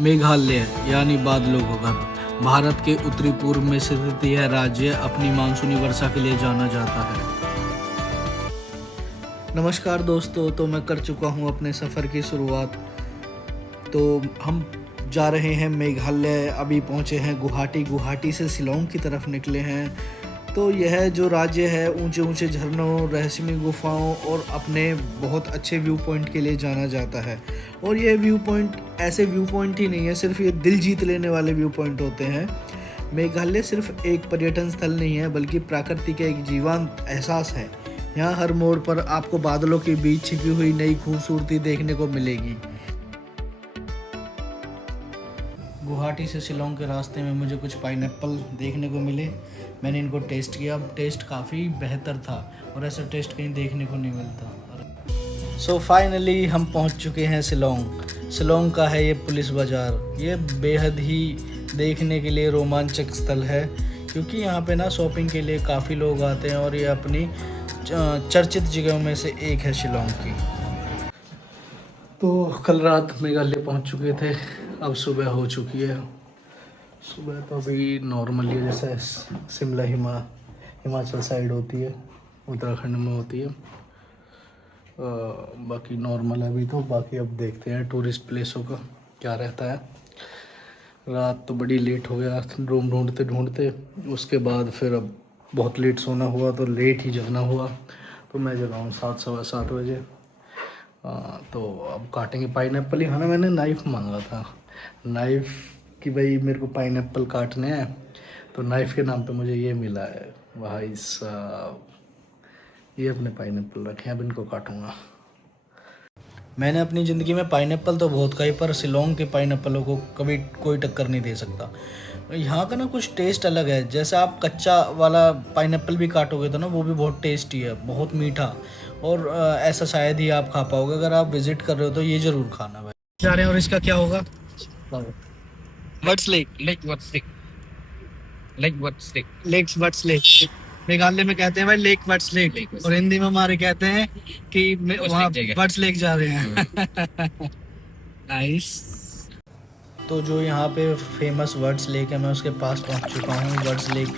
मेघालय यानी बादलों का घर भारत के उत्तरी पूर्व में स्थित यह राज्य अपनी मानसूनी वर्षा के लिए जाना जाता है। नमस्कार दोस्तों, तो मैं कर चुका हूँ अपने सफ़र की शुरुआत। तो हम जा रहे हैं मेघालय, अभी पहुँचे हैं गुवाहाटी से शिलोंग की तरफ निकले हैं। तो यह जो राज्य है ऊंचे ऊंचे झरनों, रहस्यमय गुफाओं और अपने बहुत अच्छे व्यू पॉइंट के लिए जाना जाता है। और ये व्यू पॉइंट ऐसे व्यू पॉइंट ही नहीं है, सिर्फ ये दिल जीत लेने वाले व्यू पॉइंट होते हैं। मेघालय सिर्फ एक पर्यटन स्थल नहीं है, बल्कि प्रकृति का एक जीवंत एहसास है। यहाँ हर मोड़ पर आपको बादलों के बीच छिपी हुई नई खूबसूरती देखने को मिलेगी। गुवाहाटी से शिलोंग के रास्ते में मुझे कुछ पाइनएप्पल देखने को मिले। मैंने इनको टेस्ट किया, टेस्ट काफ़ी बेहतर था और ऐसा टेस्ट कहीं देखने को नहीं मिलता। सो फाइनली हम पहुंच चुके हैं शिलोंग का है ये पुलिस बाज़ार। ये बेहद ही देखने के लिए रोमांचक स्थल है, क्योंकि यहाँ पे ना शॉपिंग के लिए काफ़ी लोग आते हैं और ये अपनी चर्चित जगहों में से एक है शिलोंग की। तो कल रात मेघालय पहुँच चुके थे, अब सुबह हो चुकी है। सुबह तो अभी नॉर्मली जैसे शिमला हिमाचल साइड होती है, उत्तराखंड में होती है, बाकी नॉर्मल है अभी तो। बाकी अब देखते हैं टूरिस्ट प्लेसों का क्या रहता है। रात तो बड़ी लेट हो गया रूम ढूंढते ढूंढते, उसके बाद फिर अब बहुत लेट सोना हुआ तो लेट ही जगना हुआ। तो मैं जगा हूँ 7 सवा 7 बजे। तो अब काटेंगे पाइनएप्पल ही खाना। मैंने नाइफ़ मांगा था, नाइफ़ कि भाई मेरे को पाइनएप्पल काटने हैं, तो नाइफ़ के नाम पे मुझे ये मिला है। भाई साहब, ये अपने पाइनएप्पल रखे हैं, अब इनको काटूंगा। मैंने अपनी ज़िंदगी में पाइनएप्पल तो बहुत खाई, पर शिलोंग के पाइनएप्पलों को कभी कोई टक्कर नहीं दे सकता। यहाँ का ना कुछ टेस्ट अलग है। जैसे आप कच्चा वाला पाइनएप्पल भी काटोगे तो ना वो भी बहुत टेस्टी है, बहुत मीठा, और ऐसा शायद ही आप खा पाओगे। अगर आप विज़िट कर रहे हो तो ये ज़रूर खाना भाई। जा रहे हैं और इसका क्या होगा? लेक्स लेक मेघालय में कहते हैं भाई लेक बट्स लेक, और हिंदी में हमारे कहते हैं कि वहाँ बट्स लेक जा रहे हैं। नाइस। तो जो यहाँ पे फेमस वर्ड्स लेक है, मैं उसके पास पहुँच चुका हूँ। वर्ड्स लेक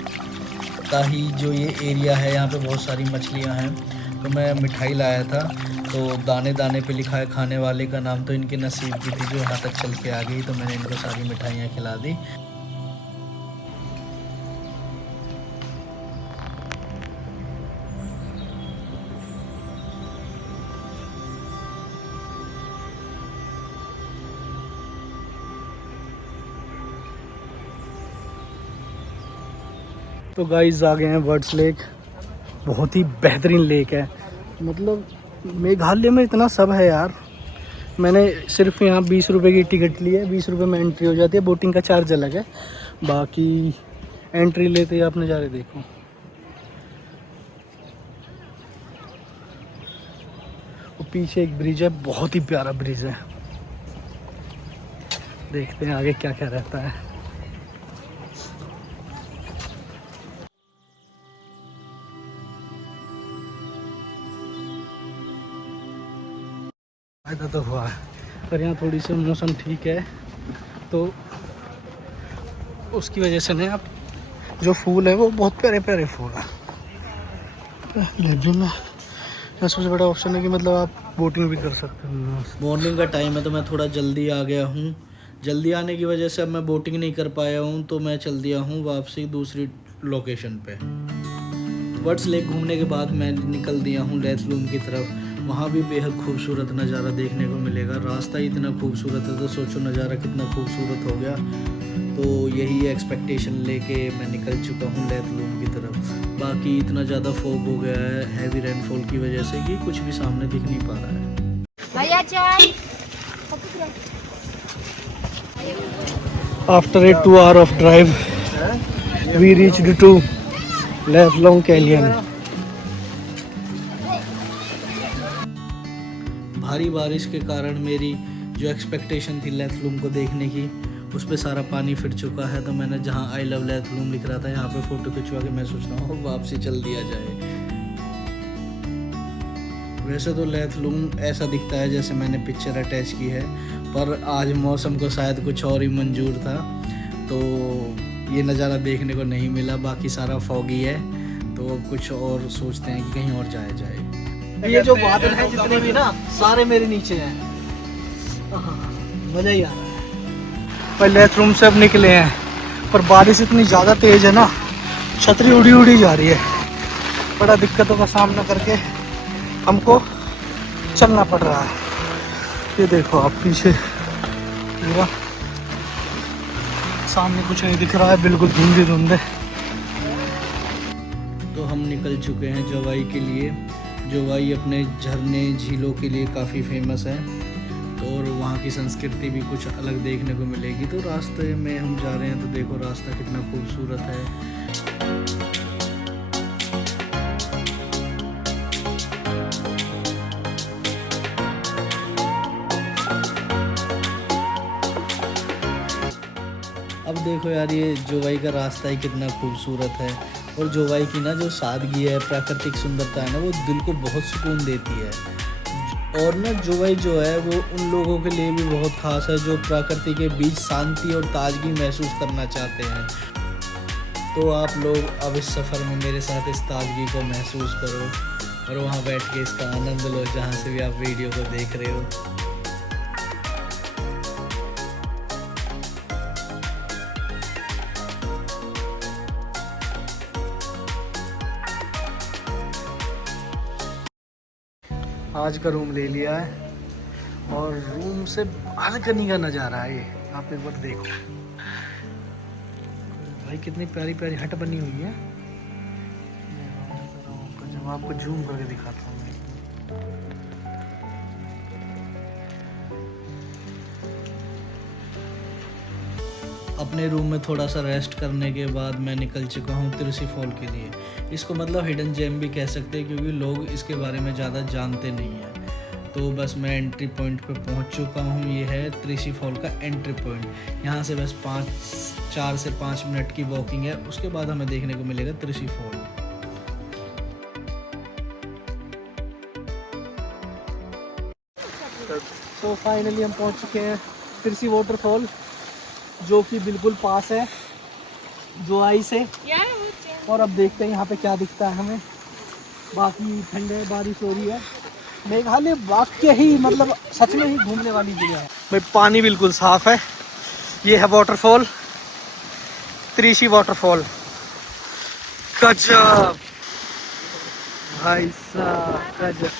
का ही जो ये एरिया है, यहाँ पे बहुत सारी मछलियाँ हैं। तो मैं मिठाई लाया था, तो दाने दाने पे लिखा है खाने वाले का नाम। तो इनके नसीब की थी जो यहाँ तक चल के आ गई, तो मैंने इनको सारी मिठाइयाँ खिला दी। तो गाइस आ गए हैं वर्ड्स लेक। बहुत ही बेहतरीन लेक है। मतलब मेघालय में इतना सब है यार। मैंने सिर्फ यहाँ 20 रुपये की टिकट ली है, 20 रुपये में एंट्री हो जाती है। बोटिंग का चार्ज अलग है, बाकी एंट्री लेते ही आप नज़ारे देखो। वो पीछे एक ब्रिज है, बहुत ही प्यारा ब्रिज है। देखते हैं आगे क्या क्या रहता है। फायदा तो हुआ है, पर यहाँ थोड़ी सी मौसम ठीक है, तो उसकी वजह से ना आप जो फूल है वो बहुत प्यारे प्यारे फूल हैं। लाइब्रेरी में सबसे बड़ा ऑप्शन है कि मतलब आप बोटिंग भी कर सकते हैं। मॉर्निंग का टाइम है तो मैं थोड़ा जल्दी आ गया हूँ। जल्दी आने की वजह से अब मैं बोटिंग नहीं कर पाया हूँ, तो मैं चल दिया हूँ वापसी दूसरी लोकेशन पे। वर्ड्स लेक घूमने के बाद मैं निकल दिया हूँ लैथलूम की तरफ। वहाँ भी बेहद खूबसूरत नज़ारा देखने को मिलेगा। रास्ता ही इतना खूबसूरत है, तो सोचो नज़ारा कितना खूबसूरत हो गया। तो यही एक्सपेक्टेशन लेके मैं निकल चुका हूँ लैथलूम की तरफ। बाकी इतना ज़्यादा फॉग हो गया है हैवी रेनफॉल की वजह से कि कुछ भी सामने दिख नहीं पा रहा है। After a 2 hour of drive, we reached to Leflong Canyon. भारी बारिश के कारण मेरी जो एक्सपेक्टेशन थी लैथलूम को देखने की, उस पर सारा पानी फिर चुका है। तो मैंने जहाँ आई लव लैथलूम लिख रहा था, यहाँ पे फ़ोटो खिंचवा के मैं सोच रहा हूँ वापसी चल दिया जाए। वैसे तो लैथलूम ऐसा दिखता है जैसे मैंने पिक्चर अटैच की है, पर आज मौसम को शायद कुछ और ही मंजूर था, तो ये नज़ारा देखने को नहीं मिला। बाकी सारा फॉगी है, तो अब कुछ और सोचते हैं कि कहीं और जाया जाए। ये जो बादल हैं जितने भी ना, सारे मेरे नीचे हैं। मज़ा ही आ रहा है। पहले रूम से अब निकले हैं, पर बारिश इतनी ज़्यादा तेज़ है ना, छतरी उड़ी उड़ी जा रही है। बड़ा दिक्कतों का सामना करके हमको चलना पड़ रहा है। ये देखो आप पीछे पूरा सामने कुछ नहीं दिख रहा है, बिल्कुल धुंधे धुंधे। तो हम निकल चुके हैं जोवाई के लिए। जोवाई अपने झरने झीलों के लिए काफ़ी फेमस है, तो और वहाँ की संस्कृति भी कुछ अलग देखने को मिलेगी। तो रास्ते में हम जा रहे हैं, तो देखो रास्ता कितना खूबसूरत है। अब देखो यार, ये जोवाई का रास्ता ही कितना खूबसूरत है, और जोवाई की ना जो सादगी है, प्राकृतिक सुंदरता है ना, वो दिल को बहुत सुकून देती है। और ना जोवाई जो है वो उन लोगों के लिए भी बहुत ख़ास है जो प्रकृति के बीच शांति और ताजगी महसूस करना चाहते हैं। तो आप लोग अब इस सफ़र में मेरे साथ इस ताजगी को महसूस करो और वहाँ बैठ के इसका आनंद लो, जहाँ से भी आप वीडियो को देख रहे हो। आज का रूम ले लिया है, और रूम से बालकनी का नज़ारा है ये। आप एक बार देखो भाई, कितनी प्यारी प्यारी हट बनी हुई है। जब आपको जूम करके दिखाता हूँ। अपने रूम में थोड़ा सा रेस्ट करने के बाद मैं निकल चुका हूँ त्रिशी फॉल के लिए। इसको मतलब हिडन जेम भी कह सकते हैं, क्योंकि लोग इसके बारे में ज़्यादा जानते नहीं हैं। तो बस मैं एंट्री पॉइंट पे पहुँच चुका हूँ। ये है त्रिशी फॉल का एंट्री पॉइंट। यहाँ से बस 4 से 5 मिनट की वॉकिंग है, उसके बाद हमें देखने को मिलेगा त्रिशी फॉल। तो फाइनली हम पहुँच चुके हैं त्रिशी वाटरफॉल, जो कि बिल्कुल पास है जोवाई से। और अब देखते हैं यहाँ पे क्या दिखता है हमें। बाकी ठंडे बारिश हो रही है। मेघालय वाकई ही मतलब सच में ही घूमने वाली जगह है भाई। पानी बिल्कुल साफ है। ये है वाटरफॉल, त्रिशी वाटरफॉल। गजब भाई साहब, गजब।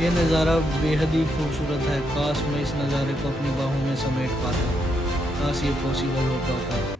ये नज़ारा बेहद ही खूबसूरत है। काश मैं इस नज़ारे को अपनी बाहों में समेट पाता, काश ये पॉसिबल हो पाता।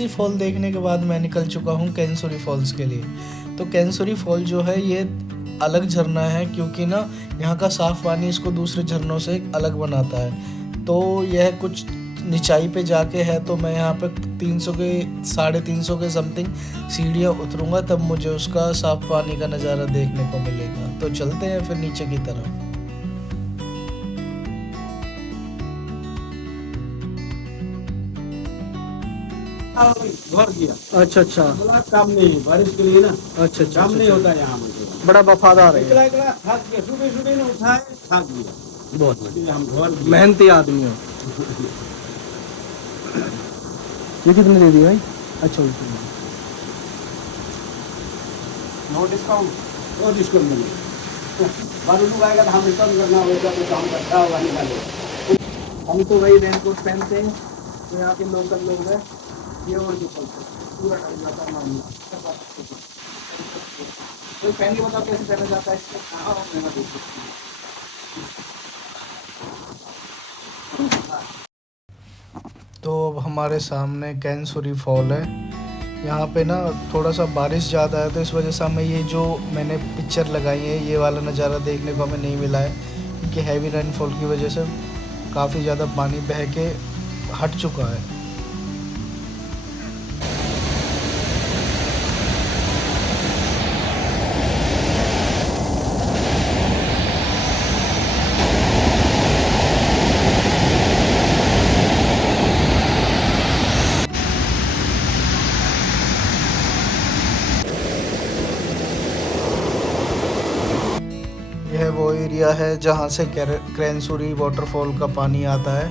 तिरसी फॉल देखने के बाद मैं निकल चुका हूँ कैंसुरी फॉल्स के लिए। तो कैंसुरी फॉल जो है ये अलग झरना है, क्योंकि ना यहाँ का साफ़ पानी इसको दूसरे झरनों से अलग बनाता है। तो यह कुछ निचाई पे जाके है, तो मैं यहाँ पे 350 के समथिंग सीढ़ियाँ उतरूँगा, तब मुझे उसका साफ़ पानी का नज़ारा देखने को मिलेगा। तो चलते हैं फिर नीचे की तरफ। घर गया। अच्छा अच्छा, बोला काम नहीं है, बारिश के लिए ना। अच्छा अच्छा, काम नहीं होता यहाँ मुझे। बड़ा वफादार है, इकला इकला थक गया, सुबह सुबह ने उठाए थक गया। बहुत बढ़िया, हम घर गए। मेहनती आदमी हो। ये कितने दे दिए भाई? अच्छा, नो डिस्काउंट, नो डिस्काउंट मिले। बालू लोग आएगा तो हम रिटर्न करना होगा, तो काम करता होगा निकाले। हम तो वही रेनकोट पहनते हैं, तो यहाँ के लोकल लोग हैं ये और जो चलते पूरा टाइम जाता है मामला। तो पहन के बताओ कैसे पहना जाता है इसको? हाँ, मैं देख सकती हूँ। तो अब हमारे सामने कैंसुरी फॉल है। यहाँ पे ना थोड़ा सा बारिश ज़्यादा है, तो इस वजह से हमें ये जो मैंने पिक्चर लगाई है ये वाला नज़ारा देखने को हमें नहीं मिला है, क्योंकि हैवी रेनफॉल की वजह से काफ़ी ज़्यादा पानी बह के हट चुका है। यह वो एरिया है जहाँ से कैंसुरी वाटरफॉल का पानी आता है।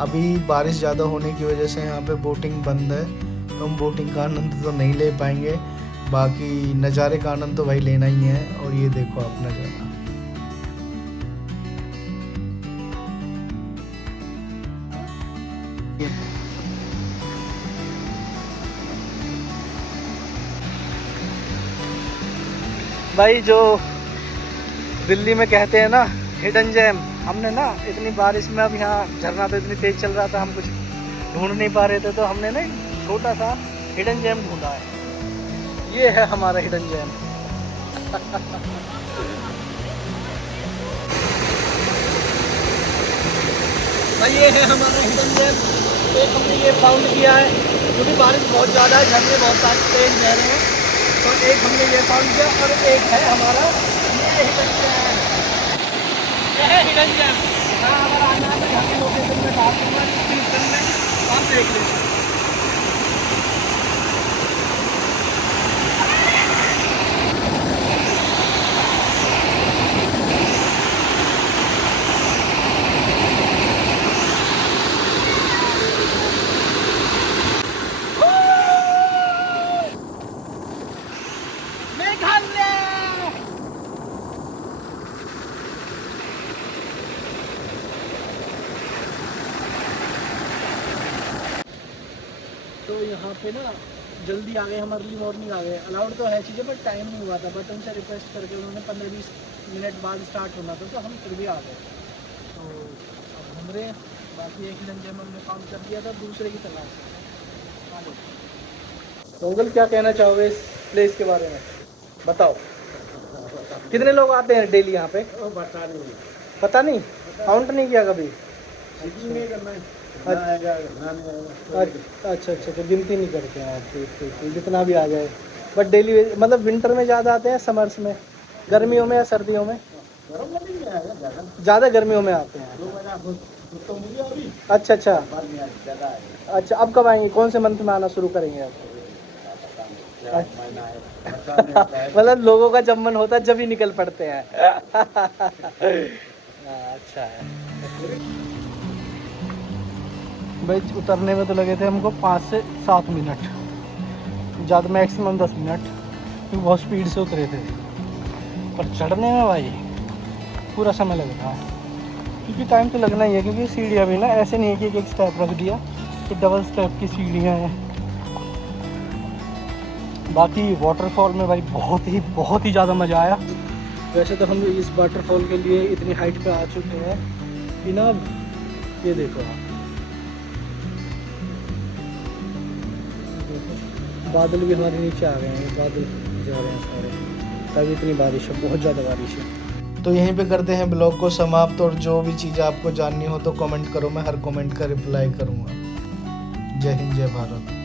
अभी बारिश ज़्यादा होने की वजह से यहाँ पे बोटिंग बंद है, तो हम बोटिंग का आनंद तो नहीं ले पाएंगे। बाकी नज़ारे का आनंद तो भाई लेना ही है। और ये देखो आप नज़ारा। भाई जो दिल्ली में कहते हैं ना हिडन जेम, हमने ना इतनी बारिश में, अब यहाँ झरना तो इतनी तेज चल रहा था, हम कुछ ढूंढ नहीं पा रहे थे, तो हमने ना छोटा सा हिडन जेम ढूंढा है। ये है हमारा हिडन जेम। भाई ये है हमारा हिडन जेम। एक हमने ये फाउंड किया है, क्योंकि बारिश बहुत ज़्यादा है, झरने बहुत सारे तेज बह रहे हैं, तो एक हमने ये फाउंड किया। और एक है हमारा ये हिडन जेम, ये है हिडन जेम। हाँ, अगर आना है तो यहाँ के लोकेशन में डाल दूँगा डिस्क्रिप्शन में, आप देख लीजिए। तो यहाँ पे ना जल्दी आ गए हम, अर्ली मॉर्निंग आ गए। अलाउड तो है चीज़ें, बट टाइम नहीं हुआ था, बट उनसे रिक्वेस्ट करके उन्होंने 15-20 मिनट बाद स्टार्ट होना था, तो हम फिर भी आ गए। तो अब घूम रहे हैं। बाकी एक हिडन जेम हमने काउंट कर दिया था, दूसरे की तलाश है। तो अंकल क्या कहना चाहोगे इस प्लेस के बारे में, बताओ? कितने लोग आते हैं डेली यहाँ पे? पता नहीं, काउंट नहीं किया कभी? अच्छा अच्छा, तो गिनती नहीं करते हैं आप? ठीक, जितना भी आ जाए। बट डेली मतलब विंटर में ज़्यादा आते हैं, समर्स में, गर्मियों में या सर्दियों में? ज़्यादा गर्मियों में आते हैं। अच्छा अच्छा अच्छा, अब कब आएंगे? कौन से मंथ में आना शुरू करेंगे आप? मतलब लोगों का जब मन होता है जब ही निकल पड़ते हैं। अच्छा है भाई। उतरने में तो लगे थे हमको 5 से 7 मिनट, ज़्यादा मैक्सिमम 10 मिनट, क्योंकि बहुत स्पीड से उतरे थे। पर चढ़ने में भाई पूरा समय लग रहा है, क्योंकि टाइम तो लगना ही है, क्योंकि सीढ़ियाँ भी ना ऐसे नहीं है कि एक स्टेप रख दिया, कि डबल स्टेप की सीढ़ियाँ हैं। बाकी वाटरफॉल में भाई बहुत ही ज़्यादा मज़ा आया। वैसे तो हम इस वाटरफॉल के लिए इतनी हाइट पे आ चुके हैं कि ना, ये देखो आप, बादल भी हमारे नीचे आ गए हैं, ये बादल जा रहे हैं सारे, तभी इतनी बारिश है, बहुत ज़्यादा बारिश है। तो यहीं पे करते हैं ब्लॉग को समाप्त, और जो भी चीज़ आपको जाननी हो तो कमेंट करो, मैं हर कमेंट का रिप्लाई करूँगा। जय हिंद, जय भारत।